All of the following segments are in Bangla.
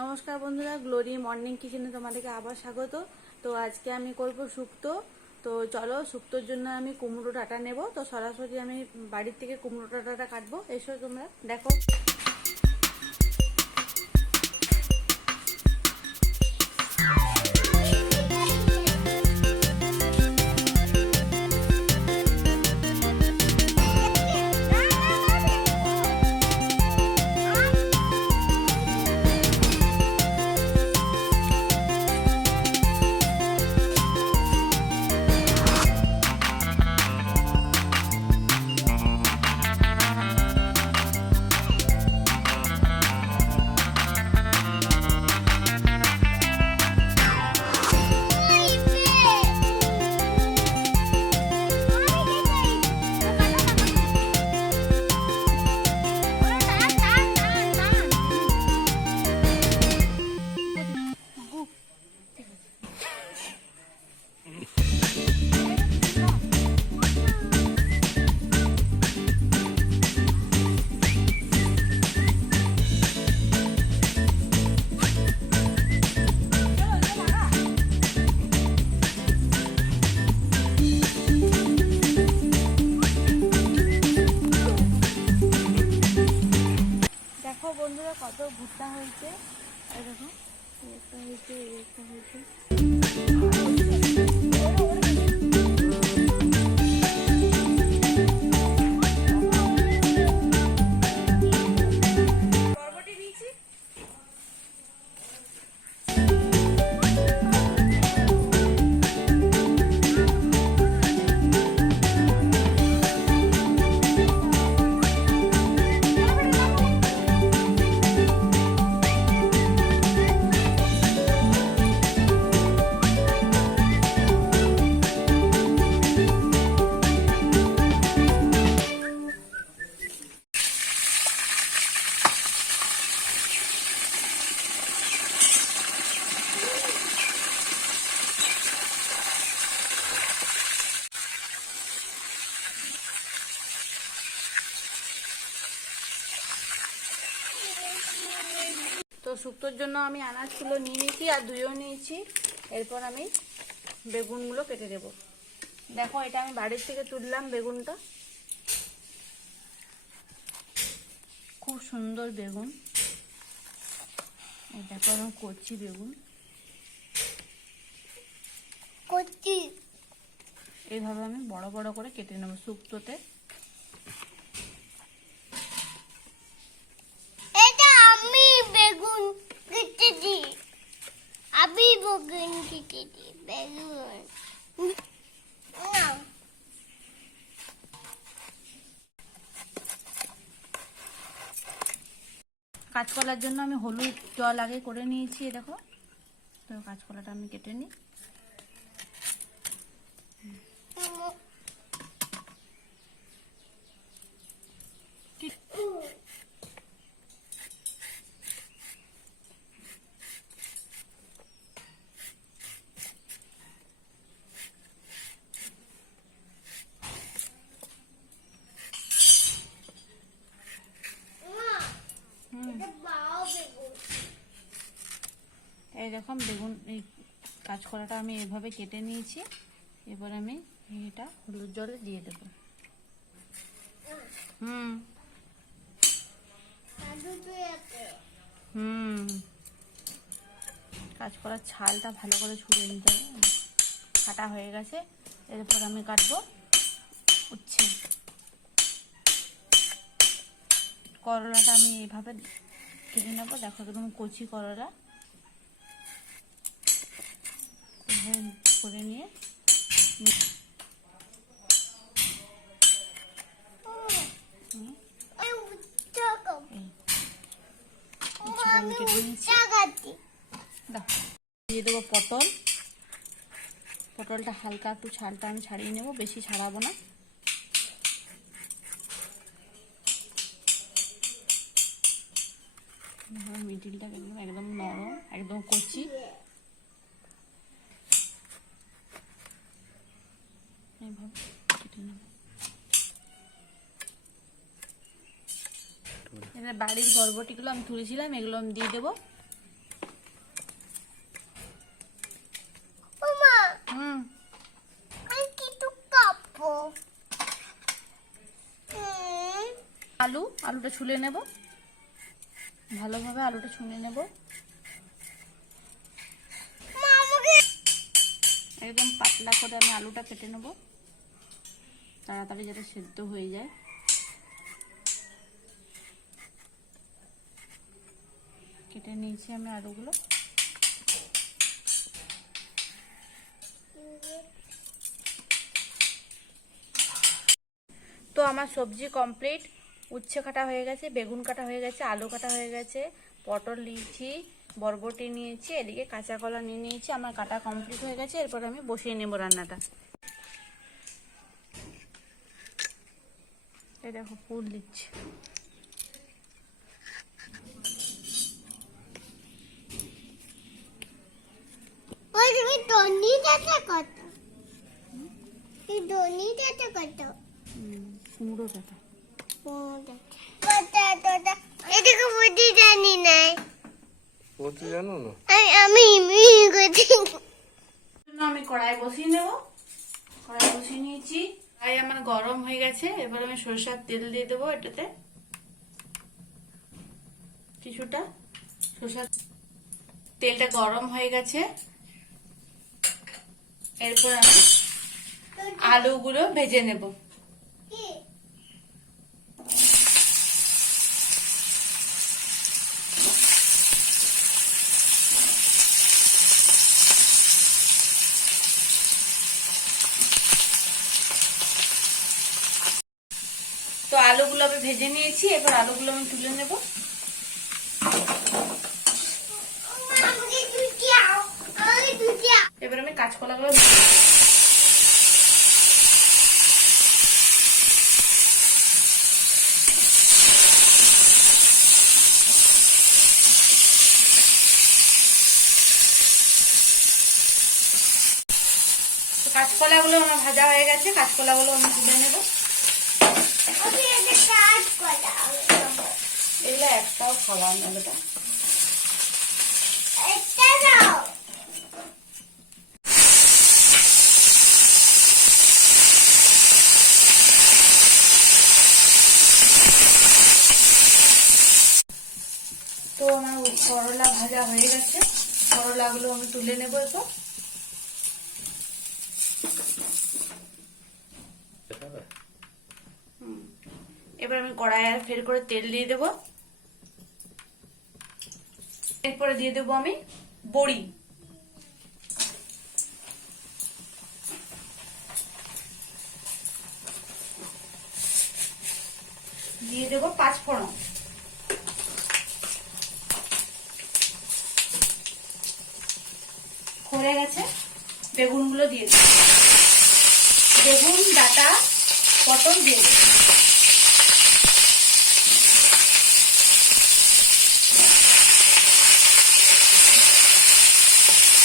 নমস্কার বন্ধুরা, গ্লোরি মর্নিং কিচেনে তোমাদেরকে আবার স্বাগত। তো আজকে আমি করব শুক্তো। তো চলো, শুক্তোর জন্য আমি কুমড়ো ডাঁটা নেব। তো সরাসরি আমি বাড়ির থেকে কুমড়ো ডাঁটাটা কাটবো। এসো তোমরা দেখো। বন্ধুরা, কত ভুট্টা হয়েছে দেখো। একটা হয়েছে, একটা হয়েছে। তো শুক্তোর জন্য আমি আনাজগুলো নিয়ে নিয়েছি আর ধুয়েও নিয়েছি। এরপর আমি বেগুনগুলো কেটে দেব। দেখো, এটা আমি বাড়ির থেকে তুললাম বেগুনটা। খুব সুন্দর বেগুন। এই দেখো, আমি কচি বেগুন কচি। এইভাবে আমি বড় বড় করে কেটে নেব শুক্তোতে। কাঁচকলার জন্য আমি হলুদ জল আগে করে নিয়েছি। দেখো, তো কাঁচকলাটা আমি কেটে নিই। এই দেখো, বেগুন এই কাঁচকলাটা আমি এভাবে কেটে নিয়েছি। এবার আমি এটা হলুদ জলে দিয়ে দেব। কাঁচকলার ছালটা ভালো করে ছুঁড়ে নিতে হবে। কাটা হয়ে গেছে। এরপর আমি কাটবো উচ্ছে। করলাটা আমি এইভাবে কেটে নেবো। দেখো, একদম কচি করলা করে নিয়ে দিয়ে দেবো পটল। পটলটা হালকা একটু ছালটা আমি ছাড়িয়ে নেবো, বেশি ছাড়াবো না। মিডিলটা একদম নরম, একদম কচি। এইভাবে কেটে নেব। বাড়ির বরবটিগুলো আমি তুলেছিলাম, এগুলো আমি দিয়ে দেবো। আলুটা ছুলে নেব, ভালোভাবে আলুটা ছুলে নেব, একদম পাতলা করে আমি আলুটা কেটে নেব, তাড়াতাড়ি যাতে সেদ্ধ হয়ে যায়। কেটে নিয়েছি আমি আলুগুলো। তো আমার সবজি কমপ্লিট। উচ্ছে কাটা হয়ে গেছে, বেগুন কাটা হয়ে গেছে, আলু কাটা হয়ে গেছে, পটল নিয়েছি, বরবটি নিয়েছি, এদিকে কাঁচা কলা নিয়ে নিয়েছি। আমার কাটা কমপ্লিট হয়ে গেছে। এরপর আমি বসিয়ে নেব রান্নাটা। এই দেখো ফুল দিচ্ছি। কুমড়ো কাটা আমি কড়াই বসিয়ে নেব। কড়াই বসিয়ে নিয়েছি, কড়াই আমার গরম হয়ে গেছে। এবার আমি সরষের তেল দিয়ে দেবো এটাতে কিছুটা। সরষের তেলটা গরম হয়ে গেছে। এরপর আমি আলুগুলো ভেজে নেব। তো আলুগুলো আমি ভেজে নিয়েছি। এবার আলুগুলো আমি তুলে নেব। এবার আমি কাঁচকলাগুলো কাঁচকলাগুলো আমার ভাজা হয়ে গেছে। কাঁচকলাগুলো আমি তুলে নেব। এগুলো একটাও খাওয়া না বেটা। তো আমার করলা ভাজা হয়ে গেছে। করলাগুলো আমি তুলে নেব। এবার আমি কড়াইয়ে আর ফের করে তেল দিয়ে দেব। এরপরে দিয়ে দেবো আমি বড়ি। দিয়ে দেবো পাঁচফোড়ন। হয়ে গেছে। বেগুনগুলো দিয়ে দেবো। বেগুন ডাটা, পটল দিয়ে দেবো।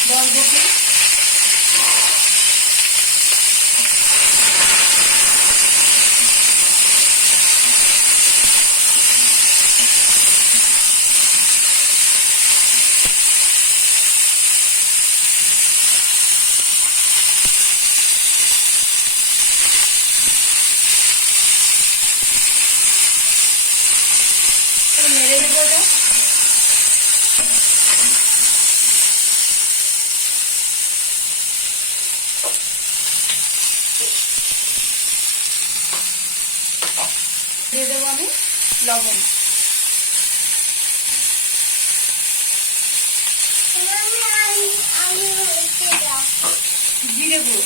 বরবটি, মেরে দেবো ওটা। দিয়ে দেবো আমি লবণ। জিরে গুঁড়ো,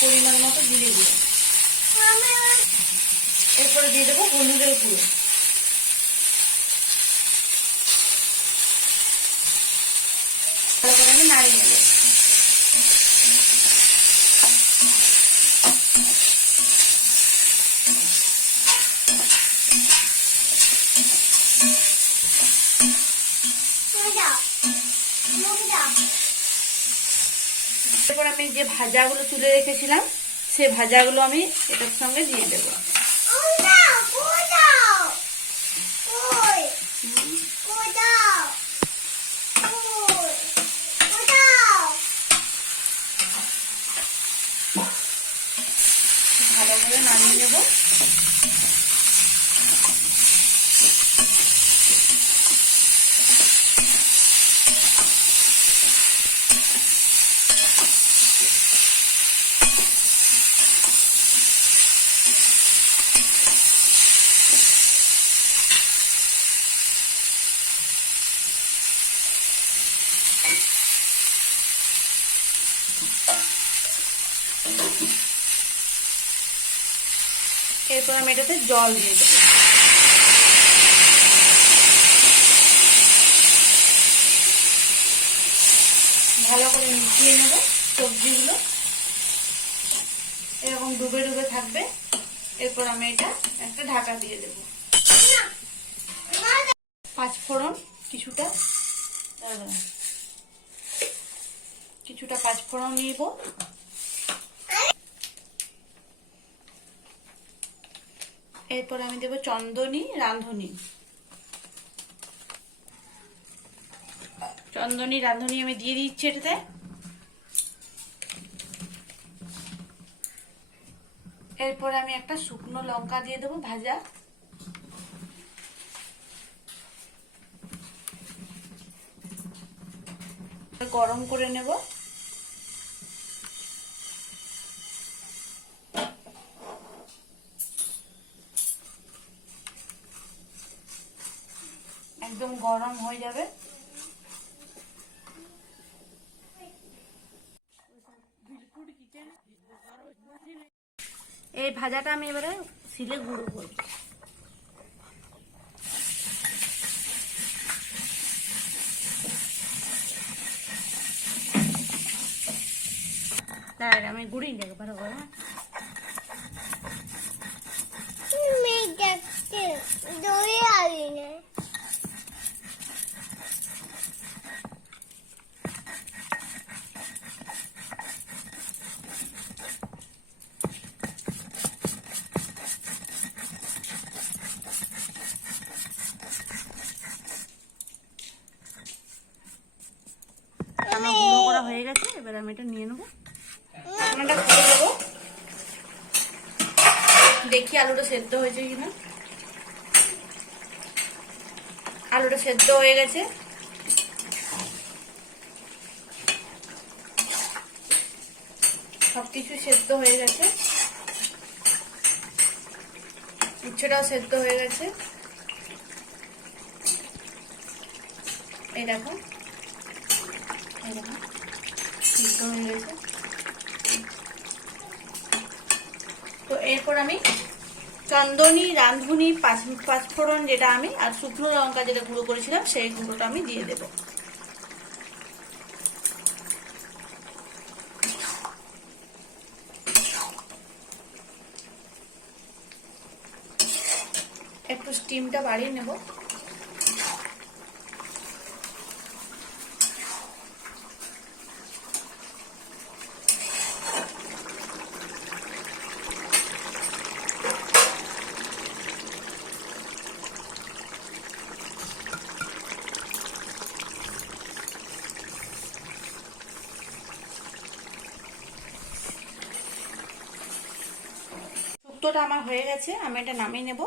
পরিমাণ মতো জিরে গুঁড়ো। এরপরে দিয়ে দেবো হলুদের গুঁড়ো। ভালো করে আমি নাড়িয়ে নেব। এরপর আমি যে ভাজাগুলো তুলে রেখেছিলাম সেই ভাজাগুলো আমি এটার সঙ্গে দিয়ে দেব। এরপর আমি এটাতে জল দিয়ে দেবো। ভালো করে মিশিয়ে নেব সবজিগুলো, এরকম ডুবে ডুবে থাকবে। এরপর আমি এটা একটা ঢাকা দিয়ে দেব। পাঁচফোড়ন কিছুটা পাঁচফোড়ন নিব। এরপর আমি দেব চন্দনী রাঁধুনি। চন্দনী রাঁধুনি আমি দিয়ে দিচ্ছি এটাতে। এরপর আমি একটা শুকনো লঙ্কা দিয়ে দেবো ভাজা। গরম করে নেব। একদম গরম হয়ে যাবে। এই ভাজাটা আমি এবারে শিলে গুঁড়ো করব। আমি গুঁড়ি নেব ভালো করে। আমার গুঁড়ো করা হয়ে গেছে, এবার আমি এটা নিয়ে নেবো। ঢাকনাটা খুলে দেবো, দেখি আলুটা সেদ্ধ হয়েছে কিনা। আলুটা সেদ্ধ হয়ে গেছে। সবকিছু সেদ্ধ হয়ে গেছে, উচ্ছেটাও সেদ্ধ হয়ে গেছে। এই দেখো সিদ্ধ হয়ে গেছে। তো এরপর আমি চন্দনী রাঁধুনি পাঁচফোড়ন যেটা আমি আর শুকনো লঙ্কা যেটা গুঁড়ো করেছিলাম সেই গুঁড়োটা আমি দিয়ে দেব। একটু স্টিমটা বাড়িয়ে নেব। শুক্তোটা আমার হয়ে গেছে, আমি এটা নামিয়ে নেব।